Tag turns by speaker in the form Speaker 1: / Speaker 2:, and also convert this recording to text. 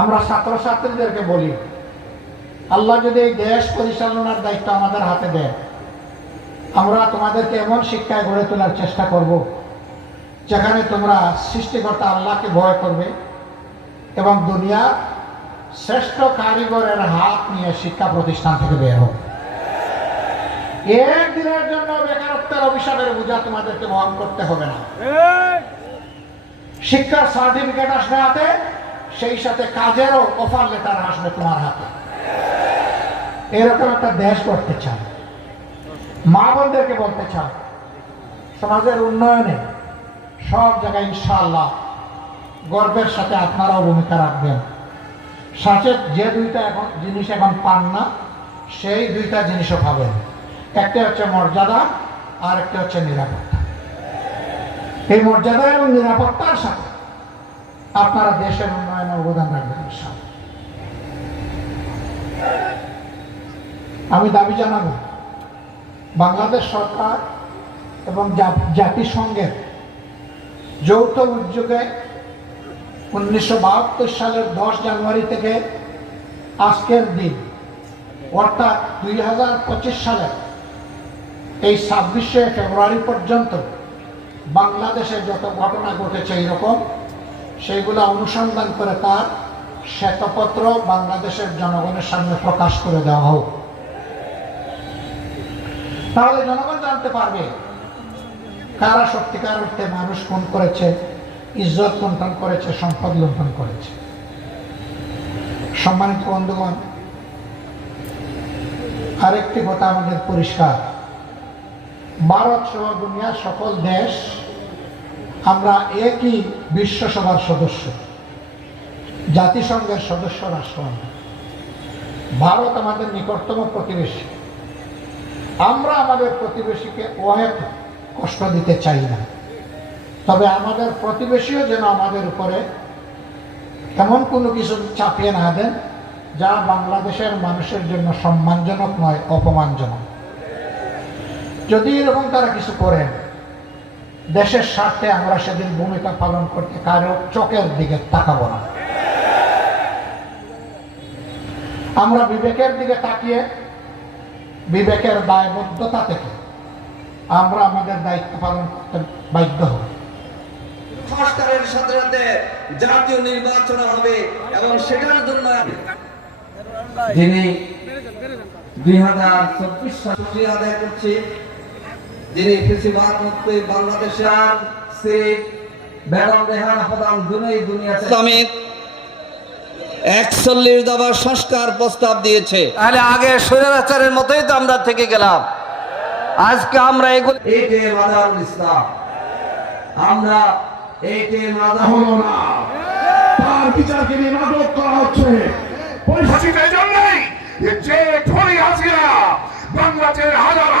Speaker 1: আমরা ছাত্রছাত্রীদেরকে বলি আল্লাহ যদি এই দেশ পরিচালনার দায়িত্ব আমাদের হাতে দেয় আমরা তোমাদেরকে এমন শিক্ষায় গড়ে তোলার চেষ্টা করব যেখানে তোমরা সৃষ্টিকর্তা আল্লাহকে ভয় করবে এবং দুনিয়ার শ্রেষ্ঠ কারিগরের হাত নিয়ে শিক্ষা প্রতিষ্ঠান থেকে বের হোক একদিনের জন্য বেকারত্বের অভিশাপের বোঝা তোমাদেরকে বহন করতে হবে না। শিক্ষার সার্টিফিকেট আসবে হাতে সেই সাথে কাজেরও অফার লেটার আসবে তোমার হাতে। এরকম একটা দেশ করতে চান মা বোনদেরকে বলতে চান সমাজের উন্নয়নে সব জায়গায় ইনশাআল্লাহ গর্বের সাথে আপনারাও ভূমিকা রাখবেন। সাথে যে দুইটা এখন জিনিস এখন পান না, সেই দুইটা জিনিসও পাবেন একটা হচ্ছে মর্যাদা, আর একটা হচ্ছে নিরাপত্তা। এই মর্যাদা এবং নিরাপত্তার সাথে আপনারা দেশের উন্নয়নে অবদান রাখবেন আমি দাবি জানাব, বাংলাদেশ সরকার এবং জাতিসংঘের যৌথ উদ্যোগে উনিশশো বাহাত্তর সালের দশ জানুয়ারি থেকে আজকের দিন, অর্থাৎ দুই হাজার সালের এই ছাব্বিশে ফেব্রুয়ারি পর্যন্ত বাংলাদেশে যত ঘটনা ঘটেছে এইরকম সেইগুলো অনুসন্ধান করে তার শ্বেতপত্র বাংলাদেশের জনগণের সামনে প্রকাশ করে দেওয়া হোক। তাহলে জনগণ জানতে পারবে কারা সত্যিকার অর্থে মানুষ খুন করেছে, ইজ্জত লুণ্ঠন করেছে, সম্পদ লুণ্ঠন করেছে। সম্মানিত বন্ধুগণ, আরেকটি কথা আমাদের পরিষ্কার। ভারত সহ দুনিয়ার সকল দেশ আমরা একই বিশ্বসভার সদস্য। জাতিসংঘের সদস্য রাষ্ট্র। ভারত আমাদের নিকটতম প্রতিবেশী। আমরা আমাদের প্রতিবেশীকে অহেক কষ্ট দিতে চাই না। তবে আমাদের প্রতিবেশীও যেন আমাদের উপরে এমন কোনো কিছু চাপিয়ে না দেন, যা বাংলাদেশের মানুষের জন্য সম্মানজনক নয়, অপমানজনক। যদি এরকম তারা কিছু করেন দেশের স্বার্থে আমরা সেদিন ভূমিকা পালন করতে কারও চোখের দিকে তাকাবো না। আমরা বিবেকের দিকে তাকিয়ে বিবেকের দায়বদ্ধতা থেকে আমরা আমাদের দায়িত্ব পালন করতে বাধ্য হব।
Speaker 2: সংস্কারের সাথে সাথে জাতীয় নির্বাচন হবে এবং সেটার জন্য যিনি দুই হাজার চব্বিশ সালে আদায় করছি যিনি কৃষিবাদ মুক্ত বাংলাদেশের শ্রী বেগম রেহানা প্রধান দুনিয়া দুনিয়া সমিত একচল্লিশ দফা সংস্কার প্রস্তাব দিয়েছে। তাহলে আগে স্বৈরাচারের মতোই তো আমরা থেকে গেলাম। আজকে আমরা এগুলো এইটে ইসলাম। আমরা এইটে
Speaker 3: হলো না তার বিচারকে নিয়ে নাটক করা হচ্ছে। পরিস্থিতি এই জন্যই যে বাংলাদেশের হাজার